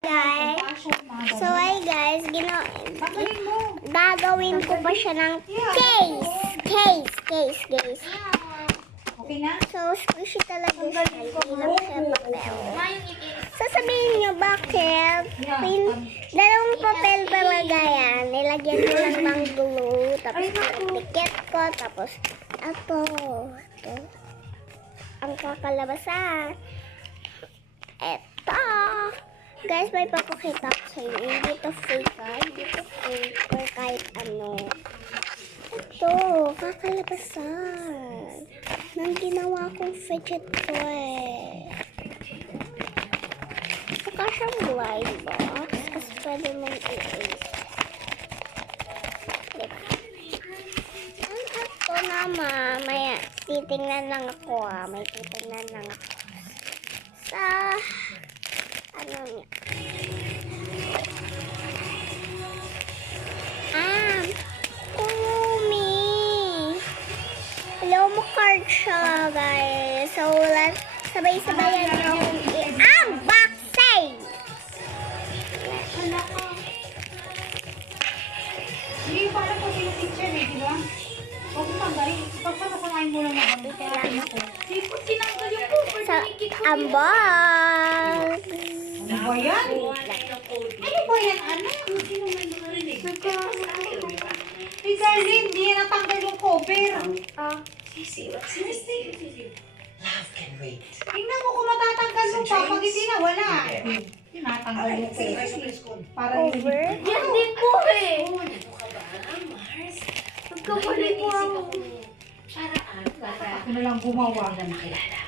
Guys, gagawin ko pa siya ng case. Okay na? So, squishy talaga siya. Hindi lang siya papel. Sasabihin nyo bakit? Dalawang papel talaga yan. Nilagyan ko lang ng glue. Tapos, tiket ko. Tapos, ito. Ang kakalabasan. Ito. Guys, may papakita ko sa inyo. Hindi to fake, Hindi to fake. Or kahit ano. Ito, kakalabasan. Nang ginawa kong fidget toy. Saka siyang blind box. Kasi pwede mong i-ace. Diba? Ito naman. May titingnan lang ako. May titingnan lang ako. Sa ano niya? Kurumi. Hello mo card siya, guys. So, sabay-sabayan niyo akong i-unboxing. Hindi pa alam kung sino picture eh, di ba? Huwag mo tanggalin. Pagpapasamahin mo lang naman. Kaya rin ako. Hindi ko tinanggal yung cover. Sa unbox. Ano ba yan? Ano ba yan, anak? Hey, darling, hindi yan natanggal yung cover. Love can wait. Tingnan mo kung matatanggal mo pa. Pag hindi na, wala. Tinatanggal yung cover. Para Over. Yan din po eh. Ano ka ba, Mars? Nagkamali po ako. Paraan para ako na lang gumawa. na makilala.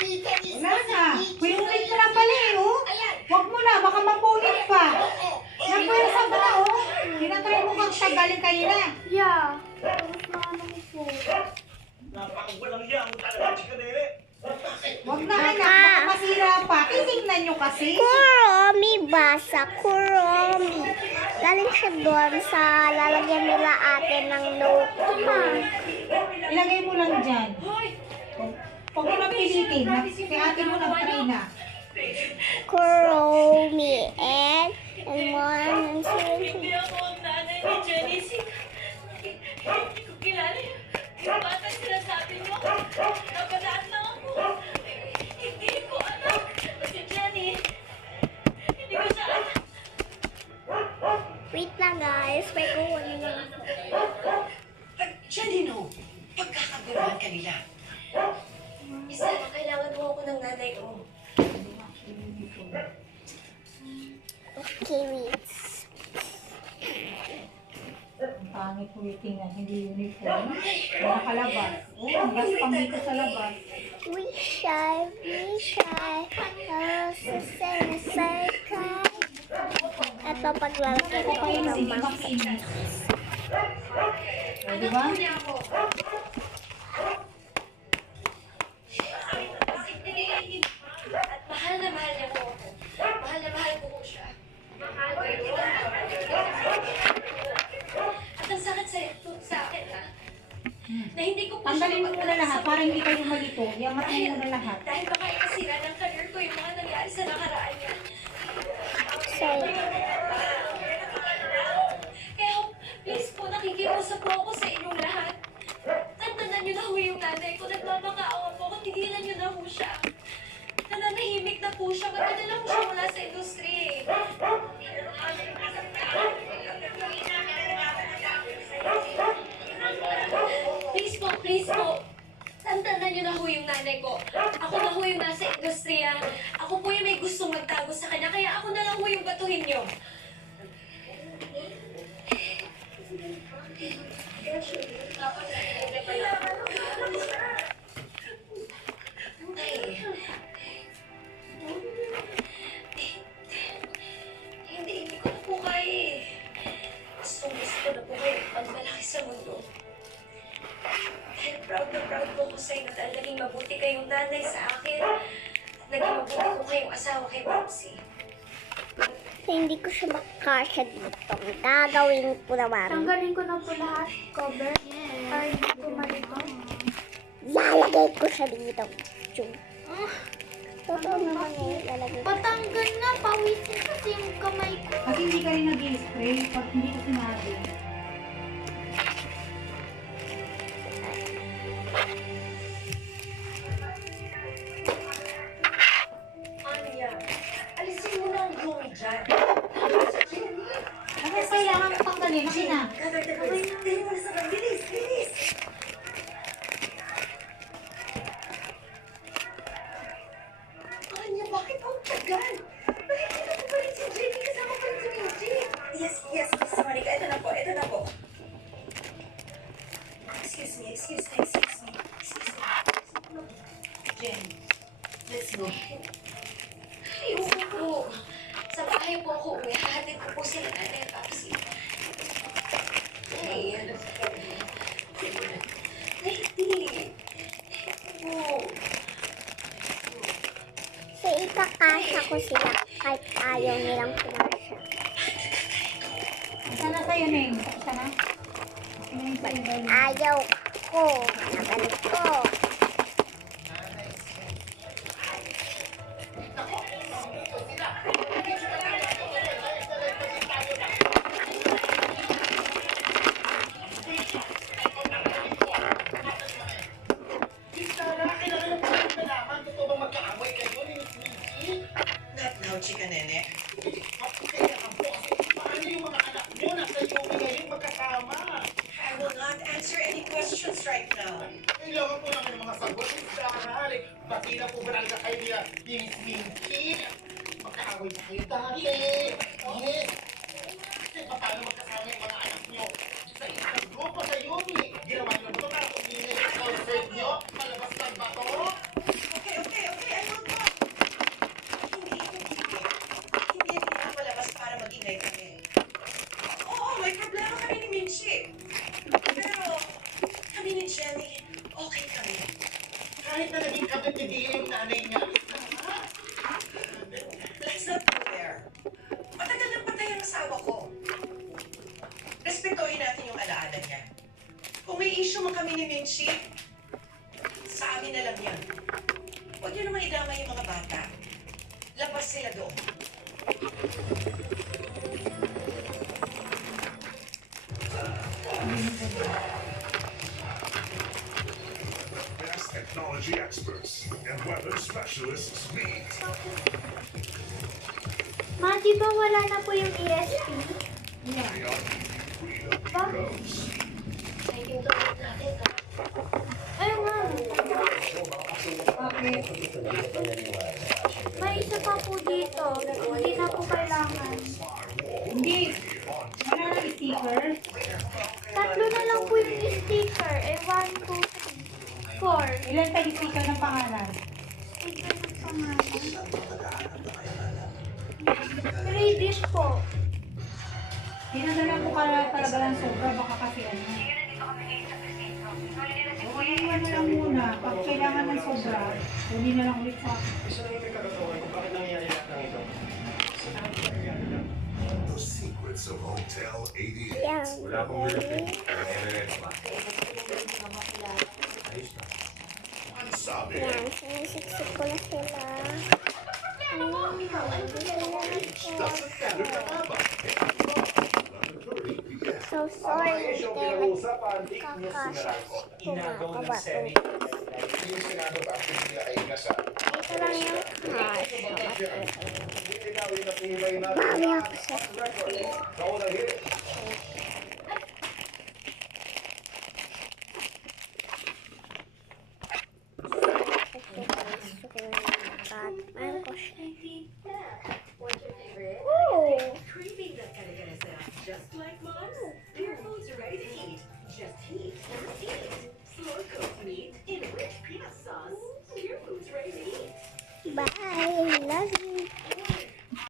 Wala na. Pinulit mo lang pala eh, oh. Huwag mo na, baka mapunit pa. Nagpwersa ba na, oh? Tinatry mo kang siya galing kanina. Yeah. Tapos na ano po. Napakawalang hiya mo talaga, chikadere. Huwag na anak, baka masira pa. Titingnan nyo kasi. Kurumi basa. Kurumi. Galing siya doon sa lalagyan nila atin ng notebook. Ilagay mo lang dyan. Huwag mo lang pilitin. Kaya ate mo ng tray na. Kurumi and one and Hindi ako ang nanay ni Jenny. Hindi ko kilala yung bata sinasabi niyo. Napadaan lang ako. Hindi ko alam. Si Jenny. Hindi ko siya alam. wait lang guys, may kukunin lang ako. Siya din, oh. Pagkakaguruhan ka nila. Isa, kailangan mo ako ng nanay ko. Okay, wait. Ang pangit po yung tingnan, hindi uniform. Nakakalabas. Oh, ang gaspang dito sa labas. We shy. Sa circle. Ito, paglalagay ko kayo ng Sige, mga makinis. O, diba? At mahal na mahal niya ko ako. Mahal na mahal ko ko siya. At ang sakit sa akin, ha? Na hindi ko pa Tanggalin mo muna mapagdala lahat sa para hindi kayo malito. Yamat mo muna lahat. Dahil baka ikasira ng career ko yung mga nangyari sa nakaraan niya. Sorry. Kaya please po, nakikiusap po ako sa inyong lahat. Tantanan niyo na ho yung nanay ko. Nagmamakaawa po ako. Tigilan niyo na ho siya. Nananahimik na po siya. Magdadala po siya mula sa industry. Please po. Tantanan niyo na ho yung nanay ko. Ako na ho yung nasa industriya. Ako po yung may gustong magtago sa kanya. Kaya ako na lang ho yung batuhin niyo. Hindi ko na po kaya eh. Gusto ko na po kayo pagmalaki sa mundo. Dahil proud po ako sa inyo dahil naging mabuti kayong nanay sa akin. At naging mabuti ko kayong asawa kay Popsy. So, hindi ko siya makasya dito. Gagawin ko naman. Tanggalin ko na po lahat cover. Para hindi ko malito. Lalagay ko siya dito. Totoo naman eh. Lalagay ko. kamay ko. Kasi hindi ka rin nag-i-spray pag hindi ko sinabi. Ano yan? Alisin mo na ang gloomy dyan. Kasi kailangan mo tanggalin. Kasi na. Dali mo na sa kanya. Bilis, bilis! Anya, bakit ang tagal? Bakit hindi ka pupalit si JP kasama pa rin si Minji? Yes, Miss Monica. Ito na po, ito na po. Excuse me. Jen, let's go. Ayoko po. Sa bahay po ako uwi. Hahatid ko po sila nanay at papsi. Ay, ano sa Ay, hindi. Po. So, ikakasya ko sila kahit ayaw nilang pumasya. Sana sa'yo, Neng. Isa na? Ano yung sa'yo, Neng? Ayaw ko. Nagalit ko. Totoo bang magkaaway kayo ni Miss Minky? Not now, chika nene. Kaya ang po kasi paano yung mga anak nyo na kayo ngayon magkasama? I will not answer any questions right now. Kailangan po namin ng mga sagot. Dahil, pati na po ba talaga kayo ni Miss Minky? Magkaaway na kayo dati. Yes. Kasi paano magkasama yung mga anak nyo? Sa isang grupo sa uni. Ginawa nyo na ba ito para kumingin yung concert nyo? Malabas lang ba ito? Okay, I will talk. Hindi ito palabas para mag-ingay kami. Oo, may problema kami ni Minchi. Pero, kami ni Jenny, okay kami. Kahit na naging kapitid yung nanay niya. Let's not go there. Matagal na patay ang asawa ko. Respetuhin natin yung alaala niya. Kung may issue man kami ni Minchi, sa amin na lang yan. Huwag niyo naman idama yung mga bata. Labas sila doon. Best technology experts and weapon specialists meet. Ma, di ba wala na po yung ESP? Beyond freedom heroes. Ayun nga. Bakit? May isa pa po dito. Hindi na po kailangan. Hindi. Wala na sticker. Tatlo na lang po yung sticker. 1, 2, 3, 4. Ilan tayo sticker ng pangalan? Sticker ng pangalan. 3 dish po. Dinadala ko ka talaga ng sobra. Baka kasi ano. Okay, iwan na lang muna. Pag kailangan ng sobra, hindi na lang ulit sa akin. The secrets of Hotel 88. Yan. Ang sabi, Yan. Sinisiksik ko na sila. doesn't matter na mama. 11:30 p.m. So sorry. Kaya nagkakasya. Kumakaba to. Ito lang yung kasya. Bawi ako sa Meron ko siya. Ooh! Craving that kind of goodness now. Just like Mom's. Their foods are ready to eat. Just heat and eat. Slow cooked meat in rich peanut sauce. Your food's ready to eat. Bye! Love you!